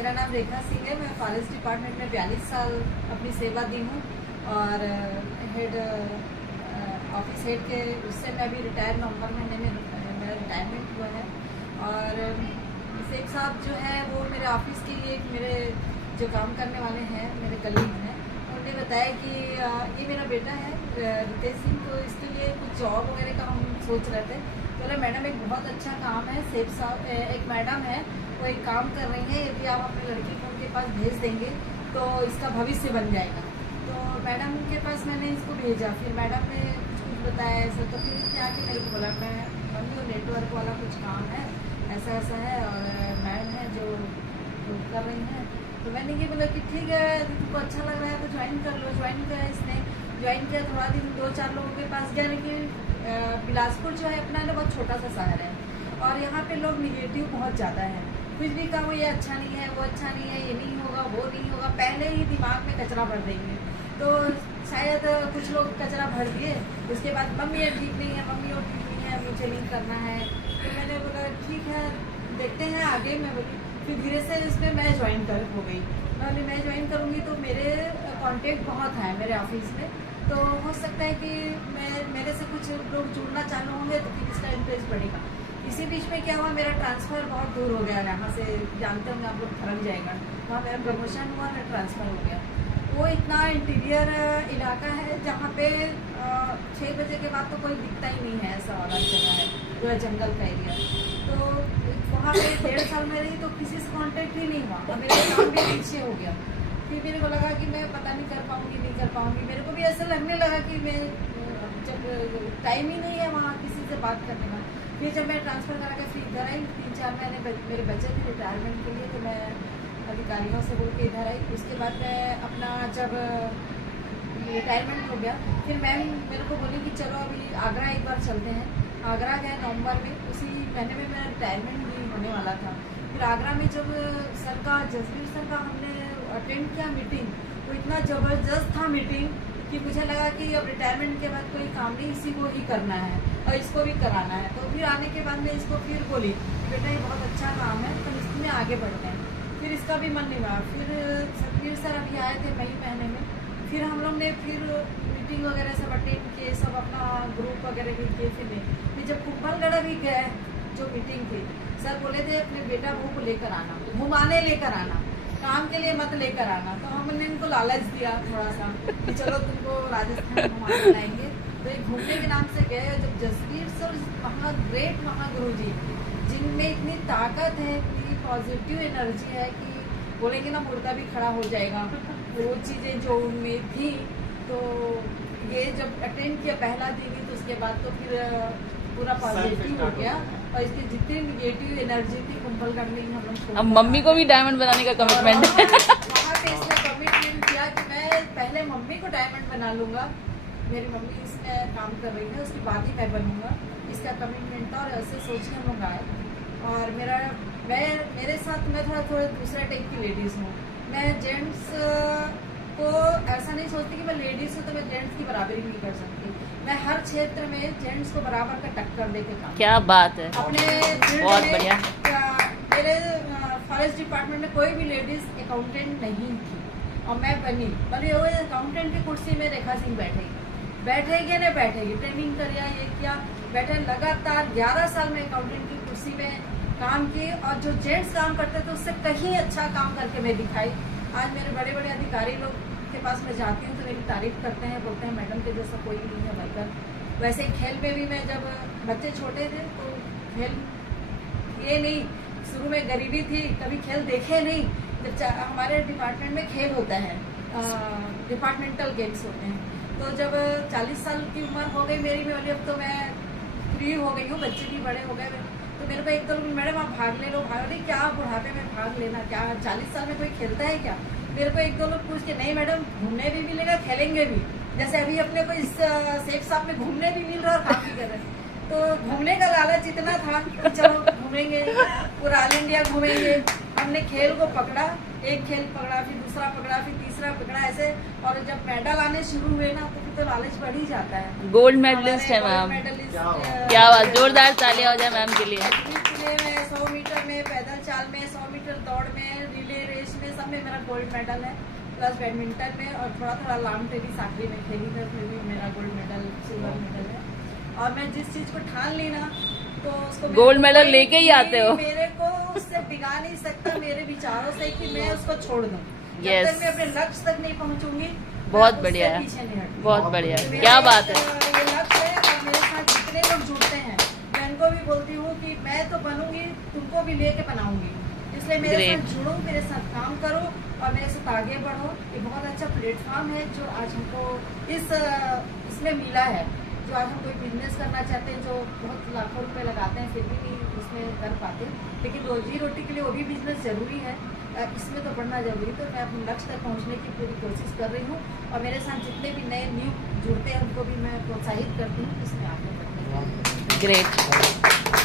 मेरा नाम रेखा सिंह है। मैं फॉरेस्ट डिपार्टमेंट में 42 साल अपनी सेवा दी हूँ और हेड ऑफिस हेड के उससे मैं अभी रिटायर नवंबर महीने में मेरा रिटायरमेंट हुआ है। और शेख साहब जो है वो मेरे ऑफिस के एक मेरे जो काम करने वाले हैं मेरे कलीग हैं, उन्होंने बताया कि ये मेरा बेटा है रितेश सिंह, तो इसके लिए कुछ जॉब वगैरह का हम सोच रहे थे। बोले मैडम एक बहुत अच्छा काम है, शेख साहब एक मैडम है वो एक काम कर रही है, यदि आप अपने लड़की को उनके पास भेज देंगे तो इसका भविष्य बन जाएगा। तो मैडम के पास मैंने इसको भेजा, फिर मैडम ने कुछ बताया ऐसा, तो फिर क्या कि मेरे को बोला मैं मम्मी वो नेटवर्क वाला कुछ काम है, ऐसा ऐसा है और मैम है जो कर रही हैं। तो मैंने ये बोला कि ठीक है तुमको अच्छा लग रहा है तो ज्वाइन कर लो। ज्वाइन किया, इसने ज्वाइन किया, थोड़ा दिन 2-4 लोगों के पास गया, लेकिन बिलासपुर जो है अपना ना बहुत छोटा सा शहर है और यहाँ पे लोग निगेटिव बहुत ज़्यादा है। कुछ भी कहो ये अच्छा नहीं है, वो अच्छा नहीं है, ये नहीं होगा, वो नहीं होगा, पहले ही दिमाग में कचरा भर देंगे। तो शायद कुछ लोग कचरा भर दिए, उसके बाद मम्मी ये ठीक नहीं है, मम्मी वो ठीक नहीं है, मुझे नहीं करना है। तो मैंने बोला ठीक है देखते हैं आगे। मैं बोली फिर धीरे से इसमें मैं ज्वाइन हो गई। मैं ज्वाइन करूँगी तो मेरे कॉन्टेक्ट बहुत हैं मेरे ऑफिस में, तो हो सकता है कि मेरे से कुछ लोग जुड़ना चालू होंगे तो फिर इसका इंटरेस्ट बढ़ेगा। इसी बीच में क्या हुआ, मेरा ट्रांसफ़र बहुत दूर हो गया यहाँ से, जानते होंगे आप लोग, फरक जाएगा, वहाँ मेरा प्रमोशन हुआ, मेरा ट्रांसफ़र हो गया। वो इतना इंटीरियर इलाका है जहाँ पे 6 बजे के बाद तो कोई दिखता ही नहीं है, ऐसा वाला जगह है, पूरा जंगल का एरिया। तो वहाँ पे 1.5 साल में रही तो किसी से कांटेक्ट ही नहीं हुआ और मेरा काम भी पीछे हो गया। फिर मेरे को लगा कि मैं पता नहीं कर पाऊँगी, नहीं कर पाऊँगी। मेरे को भी ऐसा लगने लगा कि मैं जब टाइम ही नहीं है वहाँ किसी से बात करने का। फिर जब मैं ट्रांसफ़र करा के फिर इधर आई, 3-4 महीने मेरे बचे थे रिटायरमेंट के लिए, तो मैं अधिकारियों से बोल के इधर आई। उसके बाद मैं अपना जब रिटायरमेंट हो गया फिर मैम मेरे को बोली कि चलो अभी आगरा एक बार चलते हैं। आगरा गए नवंबर में, उसी महीने में मेरा रिटायरमेंट भी होने वाला था। फिर आगरा में जब सर का, जसबीर सर का हमने अटेंड किया मीटिंग, तो इतना ज़बरदस्त था मीटिंग कि मुझे लगा कि अब रिटायरमेंट के बाद कोई काम नहीं, इसी को ही करना है और इसको भी कराना है। तो फिर आने के बाद मैं इसको फिर बोली बेटा ये बहुत अच्छा काम है तो इसमें आगे बढ़ते हैं। फिर इसका भी मन नहीं हुआ। फिर जसबीर सर अभी आए थे मई महीने में, फिर हम लोग ने फिर मीटिंग वगैरह सब अटेंड किए, सब अपना ग्रुप वगैरह भी किए। फिर जब कुंभलगढ़ भी गए जो मीटिंग थी, सर बोले थे अपने बेटा बहू को लेकर आना, घुमाने लेकर आना, काम के लिए मत लेकर आना। तो हमने इनको लालच दिया थोड़ा सा कि चलो तुमको राजस्थान घुमाने लाएंगे। तो ये घूमने के नाम से गए। जब जसबीर सर ग्रेट महागुरु जी, जिनमें इतनी ताकत है, इतनी पॉजिटिव एनर्जी है कि बोलेंगे ना मुर्दा भी खड़ा हो जाएगा, वो चीज़ें जो उनमें थी। तो ये जब अटेंड किया पहला दिन ही, तो उसके बाद तो फिर पूरा पॉजिटिव हो गया और इसकी जितनी निगेटिव एनर्जी थी कुंभलगढ़ में ही हम लोग। अब मम्मी को भी डायमंड बनाने का कमिटमेंट है। वहाँ पे इसने कमिटमेंट किया कि मैं पहले मम्मी को डायमंड बना लूंगा, मेरी मम्मी इसमें काम कर रही है, उसके बाद ही मैं बनूंगा, इसका कमिटमेंट था। और ऐसे सोच के हम लोग आए। और मेरे साथ मैं थोड़ा दूसरा टाइप की लेडीज़ हूँ। मैं जेंट्स को ऐसा नहीं सोचती कि मैं लेडीज़ हूँ तो मैं जेंट्स की बराबरी नहीं कर सकती। मैं हर क्षेत्र में जेंट्स को बराबर का टक्कर दे के काम। क्या बात है, अपने बहुत बढ़िया। मेरे फॉरेस्ट डिपार्टमेंट में कोई भी लेडीज अकाउंटेंट नहीं थी और मैं बनी हुए अकाउंटेंट की कुर्सी में रेखा सिंह बैठेगी ना बैठेगी, ट्रेनिंग करिए, ये किया, बैठे लगातार 11 साल में अकाउंटेंट की कुर्सी में काम किए। और जो जेंट्स काम करते थे उससे कहीं अच्छा काम करके मैं दिखाई। आज मेरे बड़े बड़े अधिकारी लोग के पास मैं जाती हूँ तो मेरी तारीफ करते हैं, बोलते हैं मैडम के जैसा कोई नहीं है वर्कर। वैसे ही खेल में भी मैं जब बच्चे छोटे थे तो खेल ये नहीं, शुरू में गरीबी थी, कभी खेल देखे नहीं। जब हमारे डिपार्टमेंट में खेल होता है, डिपार्टमेंटल गेम्स होते हैं, तो जब 40 साल की उम्र हो गई मेरी में, अब तो मैं फ्री हो गई हूँ, बच्चे भी बड़े हो गए, तो मेरे को एक तो मैडम आप भाग ले लो। भाग नहीं, क्या बुढ़ापे में भाग लेना, क्या 40 साल में कोई खेलता है क्या? मेरे को एक दो लोग पूछ के, नहीं मैडम घूमने भी मिलेगा, खेलेंगे भी, जैसे अभी अपने को इस शेख साहब में घूमने भी मिल रहा और काम भी कर रहे हैं। तो घूमने का लालच इतना था कि चलो घूमेंगे, पूरा ऑल इंडिया घूमेंगे। हमने खेल को पकड़ा, एक खेल पकड़ा, फिर दूसरा पकड़ा, फिर तीसरा पकड़ा, ऐसे। और जब मेडल आने शुरू हुए ना तो फिर तो लालच बढ़ ही जाता है। गोल्ड मेडलिस्ट है मैम, क्या बात, जोरदार तालियां हो जाए मैम के लिए। 100 मीटर में पैदल चाल में, 100 मीटर दौड़ में, रिले रेस में, सब में मेरा गोल्ड मेडल है। प्लस बैडमिंटन में और थोड़ा थोड़ा लॉन टेनिस आखिरी में खेली थी, उसमें भी मेरा गोल्ड मेडल, सिल्वर मेडल है। और मैं जिस चीज को ठान ली ना तो उसको गोल्ड मेडल लेके ही आते हो। मेरे को उससे बिगा नहीं सकता मेरे विचारों से कि मैं उसको छोड़ दूं। जब Yes. तक मैं अपने लक्ष्य तक नहीं पहुंचूंगी, बहुत मैं बढ़िया उससे है। पीछे नहीं हटूंगी। बहुत बढ़िया, तो मेरा क्या बात है। ये लक्ष्य है और मेरे साथ जितने लोग जुड़ते हैं मैं उनको भी बोलती हूँ कि मैं तो बनूंगी, तुमको भी लेके बनाऊंगी। इसलिए मेरे Great. साथ जुड़ो, मेरे साथ काम करो और मेरे साथ आगे बढ़ो। ये बहुत अच्छा प्लेटफॉर्म है जो आज हमको इसमें मिला है। जो आज हम कोई बिजनेस करना चाहते हैं, जो बहुत लाखों रुपए लगाते हैं फिर भी नहीं उसमें कर पाते, लेकिन रोजी रोटी के लिए वो भी बिजनेस जरूरी है, इसमें तो पढ़ना जरूरी। तो मैं अपने लक्ष्य तक पहुंचने की पूरी कोशिश कर रही हूँ और मेरे साथ जितने भी नए न्यू जुड़ते हैं उनको भी मैं प्रोत्साहित करती हूँ इसमें आगे बढ़ने। ग्रेट।